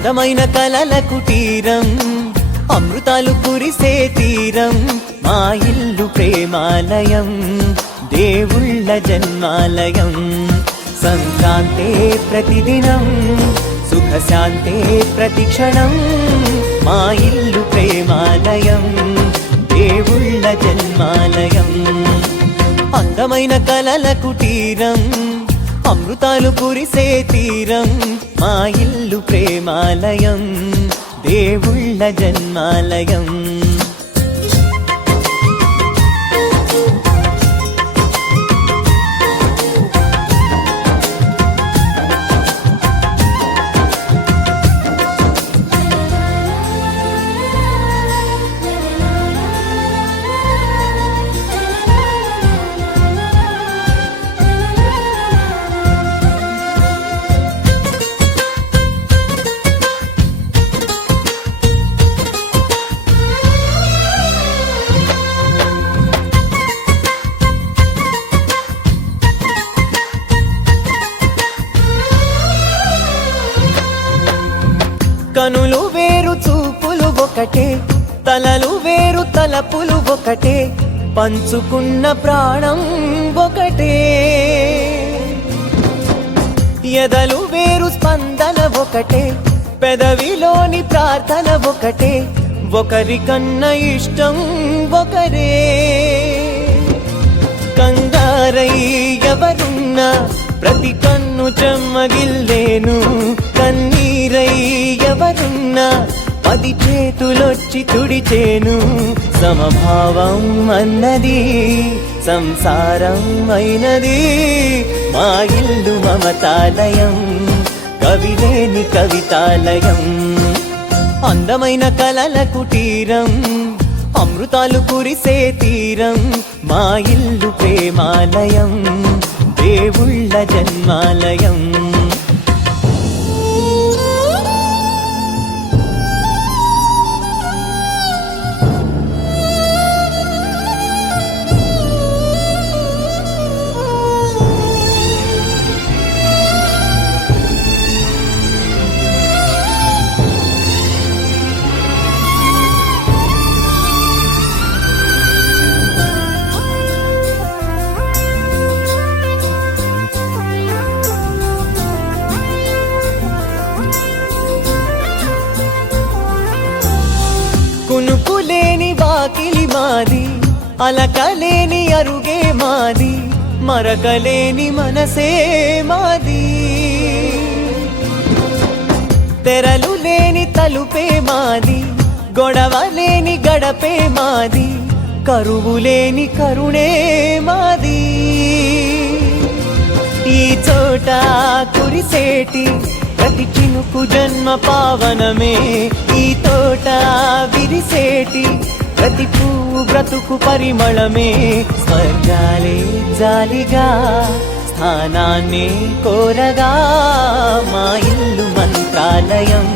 అందమైన కలల కుటీరం, అమృతాలు కురిసే తీరం, మా ఇల్లు ప్రేమాలయం, దేవుళ్ళ జన్మాలయం. సంక్రాంతే ప్రతిదినం, సుఖశాంతే ప్రతిక్షణం, మా ఇల్లు ప్రేమాలయం, దేవుళ్ళ జన్మాలయం. అందమైన కలల కుటీరం, అమృతాలు కురిసే తీరం, మా ఇల్లు ప్రేమాలయం, దేవుళ్ళ జన్మాలయం. కనులు వేరు చూపులు ఒకటే, తలలు వేరు తలపులు ఒకటే, పంచుకున్న ప్రాణం ఒకటే. ఎదలు వేరు స్పందన ఒకటే, పెదవిలోని ప్రార్థన ఒకటే, ఒకరికన్నా ఇష్టం ఒకరే. కంగారై ఎవరున్నా ప్రతి కన్ను చెమ్మగిల్లేను, కన్నీరై ఎవరున్నా 10 చేతులొచ్చి తుడిచేను. సమభావం అన్నది సంసారం అయినది, మా ఇల్లు మమతాలయం, కవిలేని కవితాలయం. అందమైన కలల కుటీరం, అమృతాలు కురిసే తీరం, మా ఇల్లు ప్రేమాలయం, దేవుళ్ళ జన్మాలయం. కునుకులేని వాకిలి మాది, అలకలేని అరుగే మాది, మరకలేని మనసే మాది. తెరలు లేని తలుపే మాది, గొడవ లేని గడపే మాది, కరువు లేని కరుణే మాది. ఈ చోట కురిసేటి ప్రతి చినుకు జన్మ పావనమే, ఈ తోట విరిసేటి ప్రతి పువ్వు బ్రతుకు పరిమళమే. స్వర్గాలే జాలిగా స్థానాన్ని కోరగా, మా ఇల్లు మంత్రాలయం.